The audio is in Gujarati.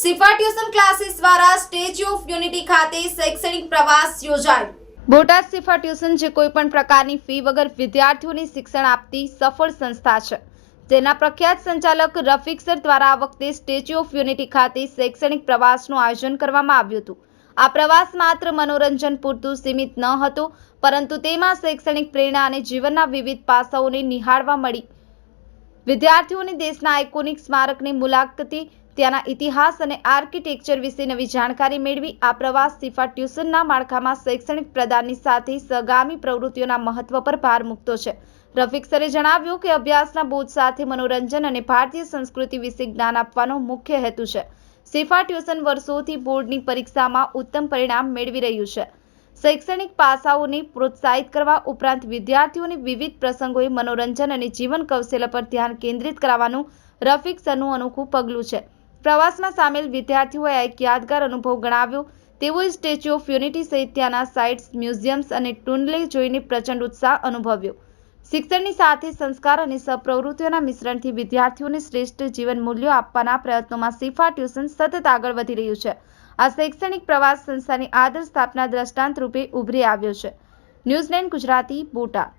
સિફા ટ્યુશન ક્લાસીસ દ્વારા સ્ટેચ્યુ ઓફ યુનિટી ખાતે શૈક્ષણિક પ્રવાસ યોજાયો। બોટાદ સિફા ટ્યુશન જે કોઈ પણ પ્રકારની ફી વગર વિદ્યાર્થીઓને શિક્ષણ આપતી સફળ સંસ્થા છે। તેના પ્રખ્યાત સંચાલક રફીક સર દ્વારા આ વખતે સ્ટેચ્યુ ઓફ યુનિટી ખાતે શૈક્ષણિક પ્રવાસનું આયોજન કરવામાં આવ્યું હતું। આ પ્રવાસ માત્ર મનોરંજન પૂરતું સીમિત ન હતો, પરંતુ તેમાં શૈક્ષણિક પ્રેરણા અને જીવનના વિવિધ પાસાઓને નિહાળવા મળી। વિદ્યાર્થીઓને દેશના આઇકોનિક સ્મારકની મુલાકાતી, ત્યાંના ઇતિહાસ અને આર્કિટેક્ચર વિશે નવી જાણકારી મેળવી। આ પ્રવાસ સિફા ટ્યુશનના માળખામાં શૈક્ષણિક પ્રદાનની સાથે સહગામી પ્રવૃત્તિઓના મહત્વ પર ભાર મૂકતો છે। રફીક સરે જણાવ્યું કે અભ્યાસના બોજ સાથે મનોરંજન અને ભારતીય સંસ્કૃતિ વિશે જ્ઞાન આપવાનો મુખ્ય હેતુ છે। સિફા ટ્યુશન વર્ષોથી બોર્ડની પરીક્ષામાં ઉત્તમ પરિણામ મેળવી રહ્યું છે। શૈક્ષણિક પાસાઓને પ્રોત્સાહિત કરવા ઉપરાંત વિદ્યાર્થીઓને વિવિધ પ્રસંગોએ મનોરંજન અને જીવન કૌશલ્ય પર ધ્યાન કેન્દ્રિત કરવાનું રફીક સરનું અનોખું પગલું છે। પ્રવાસમાં સામેલ વિદ્યાર્થીઓએ એક યાદગાર અનુભવ ગણાવ્યો। તેઓએ સ્ટેચ્યુ ઓફ યુનિટી સહિત ત્યાંના સાઇટ્સ, મ્યુઝિયમ્સ અને ટુનલે જોઈને પ્રચંડ ઉત્સાહ અનુભવ્યો। શિક્ષણની સાથે સંસ્કાર અને સહપ્રવૃત્તિઓના મિશ્રણથી વિદ્યાર્થીઓને શ્રેષ્ઠ જીવન મૂલ્યો આપવાના પ્રયત્નોમાં સિફા ટ્યુશન સતત આગળ વધી રહ્યું છે। આ શૈક્ષણિક પ્રવાસ સંસ્થાની આદર્શ સ્થાપના દ્રષ્ટાંત રૂપે ઉભરી આવ્યો છે। ન્યૂઝ 9 ગુજરાતી, બોટાદ।